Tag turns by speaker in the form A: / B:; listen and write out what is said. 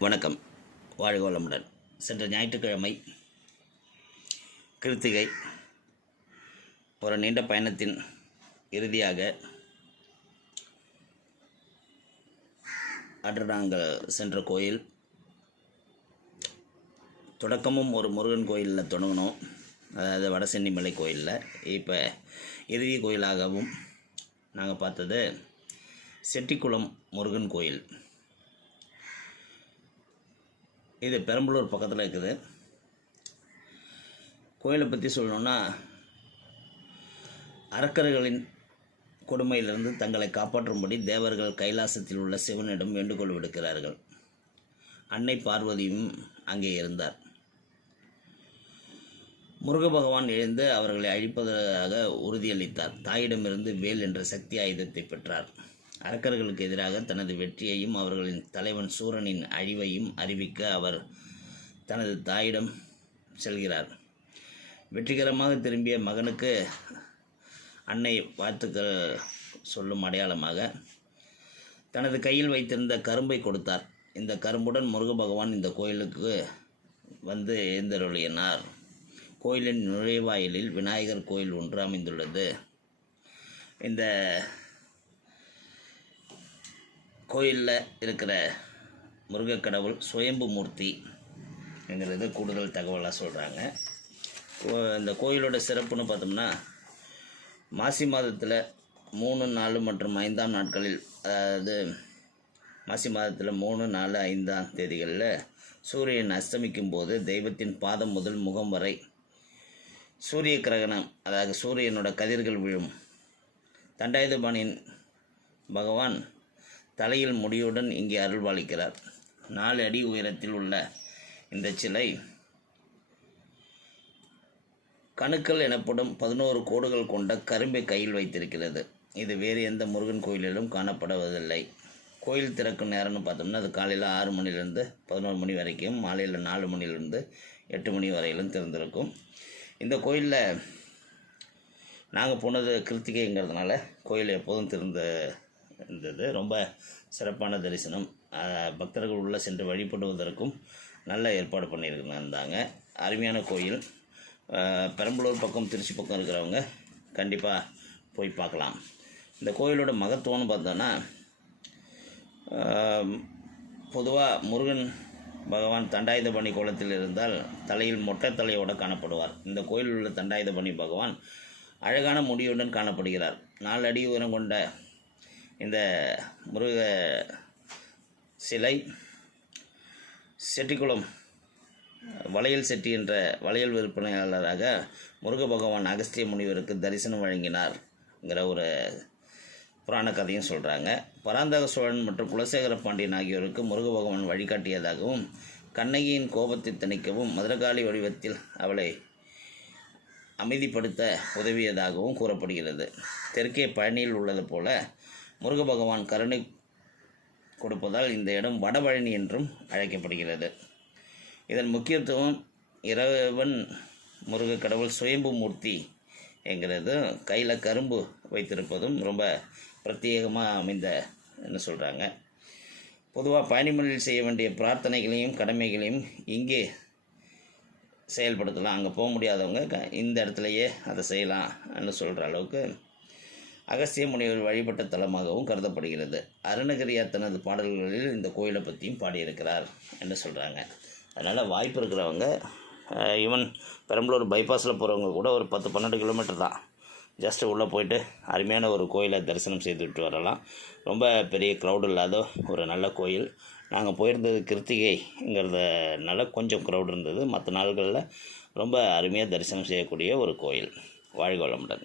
A: வணக்கம். வாழ்க வளமுடன். சென்ற ஞாயிற்றுக்கிழமை கிருத்திகை ஒரு நீண்ட பயணத்தின் இறுதியாக அன்று நாங்கள் சென்ற கோயில் தொடக்கமும் ஒரு முருகன் கோயிலில் தொடங்கினோம். அதாவது வடசென்னிமலை கோயிலில். இப்போ இறுதி கோயிலாகவும் நாங்கள் பார்த்தது செட்டிக்குளம் முருகன் கோயில். இது பெரம்பலூர் பக்கத்தில் இருக்குது. கோயிலை பற்றி சொல்லணுன்னா அரக்கர்களின் கொடுமையிலிருந்து தங்களை காப்பாற்றும்படி தேவர்கள் கைலாசத்தில் உள்ள சிவனிடம் வேண்டுகோள் விடுக்கிறார்கள். அன்னை பார்வதியும் அங்கே இருந்தார். முருக பகவான் எழுந்து அவர்களை அழிப்பதாக உறுதியளித்தார். தாயிடமிருந்து வேல் என்ற சக்தி ஆயுதத்தை பெற்றார். அரக்கர்களுக்கு எதிராக தனது வெற்றியையும் அவர்களின் தலைவன் சூரனின் அழிவையும் அறிவிக்க அவர் தனது தாயிடம் செல்கிறார். வெற்றிகரமாக திரும்பிய மகனுக்கு அன்னை வாழ்த்துக்கள் சொல்லும் அடையாளமாக தனது கையில் வைத்திருந்த கரும்பை கொடுத்தார். இந்த கரும்புடன் முருக பகவான் இந்த கோயிலுக்கு வந்து எழுந்தருளினார். கோயிலின் நுழைவாயிலில் விநாயகர் கோயில் ஒன்று அமைந்துள்ளது. இந்த கோயிலில் இருக்கிற முருகக்கடவுள் சுயம்பு மூர்த்தி என்கிறது கூடுதல் தகவலாக சொல்கிறாங்க இந்த கோயிலோட சிறப்புன்னு பார்த்தோம்னா மாசி மாதத்தில் மூணு நாலு மற்றும் ஐந்தாம் நாட்களில் அதாவது மாசி மாதத்தில் மூணு நாலு ஐந்தாம் தேதிகளில் சூரியன் அஸ்தமிக்கும் போது தெய்வத்தின் பாதம் முதல் முகம் வரை சூரிய கிரகணம் அதாவது சூரியனோட கதிர்கள் விழும். தண்டாயுதபாணியின் பகவான் தலையில் முடியுடன் இங்கே அருள்வாளிக்கிறார். நாலு அடி உயரத்தில் உள்ள இந்த சிலை கணுக்கள் எனப்படும் பதினோரு கோடுகள் கொண்ட கரும்பை கையில் வைத்திருக்கிறது. இது வேறு எந்த முருகன் கோயிலிலும் காணப்படுவதில்லை. கோயில் திறக்கும் நேரம்னு பார்த்தோம்னா அது காலையில் ஆறு மணிலேருந்து பதினோரு மணி வரைக்கும் மாலையில் நாலு மணிலேருந்து எட்டு மணி வரையிலும் திறந்திருக்கும். இந்த கோயிலில் நாங்கள் போனது கிருத்திகைங்கிறதுனால கோயில் எப்போதும் திறந்த இருந்தது. ரொம்ப சிறப்பான தரிசனம். பக்தர்கள் உள்ளே சென்று வழிபடுவதற்கும் நல்ல ஏற்பாடு பண்ணியிருந்தாங்க. அருமையான கோயில். பெரம்பலூர் பக்கம் திருச்சி பக்கம் இருக்கிறவங்க கண்டிப்பாக போய் பார்க்கலாம். இந்த கோயிலோட மகத்துவம்னு பார்த்தோன்னா பொதுவாக முருகன் பகவான் தண்டாயுதபணி கோலத்தில் இருந்தால் தலையில் மொட்டை தலையோடு காணப்படுவார். இந்த கோயிலில் உள்ள தண்டாயுதபணி பகவான் அழகான முடியுடன் காணப்படுகிறார். நாலு அடி உயரம் கொண்ட இந்த முருக சிலை செட்டிக்குளம் வளையல் செட்டி என்ற வளையல் விற்பனையாளராக முருக பகவான் அகஸ்திய முனிவருக்கு தரிசனம் வழங்கினார்ங்கிற ஒரு புராண கதையும் சொல்கிறாங்க பராந்தக சோழன் மற்றும் குலசேகர பாண்டியன் ஆகியோருக்கு முருக பகவான் வழிகாட்டியதாகவும் கண்ணகியின் கோபத்தை தணிக்கவும் மதுரகாளி வடிவத்தில் அவளை அமைதிப்படுத்த உதவியதாகவும் கூறப்படுகிறது. தெற்கே பழனியில் உள்ளது போல முருக பகவான் கருணை கொடுப்பதால் இந்த இடம் வடபழனி என்றும் அழைக்கப்படுகிறது. இதன் முக்கியத்துவம் இறைவன் முருக கடவுள் சுயம்பு மூர்த்தி என்கிறது. கையில் கரும்பு வைத்திருப்பதும் ரொம்ப பிரத்யேகமாக அமைந்த என்ன சொல்கிறாங்க பொதுவாக பயணிமொழியில் செய்ய வேண்டிய பிரார்த்தனைகளையும் கடமைகளையும் இங்கே செயல்படுத்தலாம். அங்கே போக முடியாதவங்க இந்த இடத்துலையே அதை செய்யலாம்னு சொல்கிற அளவுக்கு அகஸ்திய முனிவர் வழிபட்ட தலமாகவும் கருதப்படுகிறது. அருணகிரியார் தனது பாடல்களில் இந்த கோயிலை பற்றியும் பாடியிருக்கிறார் என்று சொல்கிறாங்க அதனால் வாய்ப்பு இருக்கிறவங்க ஈவன் பெரம்பலூர் பைபாஸில் போகிறவங்க கூட ஒரு பத்து பன்னெண்டு கிலோமீட்டர் தான். ஜஸ்ட் உள்ளே போயிட்டு அருமையான ஒரு கோயிலை தரிசனம் செய்துவிட்டு வரலாம். ரொம்ப பெரிய க்ரௌடு இல்லாத ஒரு நல்ல கோயில். நாங்கள் போயிருந்தது கிருத்திகைங்கிறதுனால கொஞ்சம் க்ரௌடு இருந்தது. மற்ற நாள்களில் ரொம்ப அருமையாக தரிசனம் செய்யக்கூடிய ஒரு கோயில். வாழ்க வளமுடன்.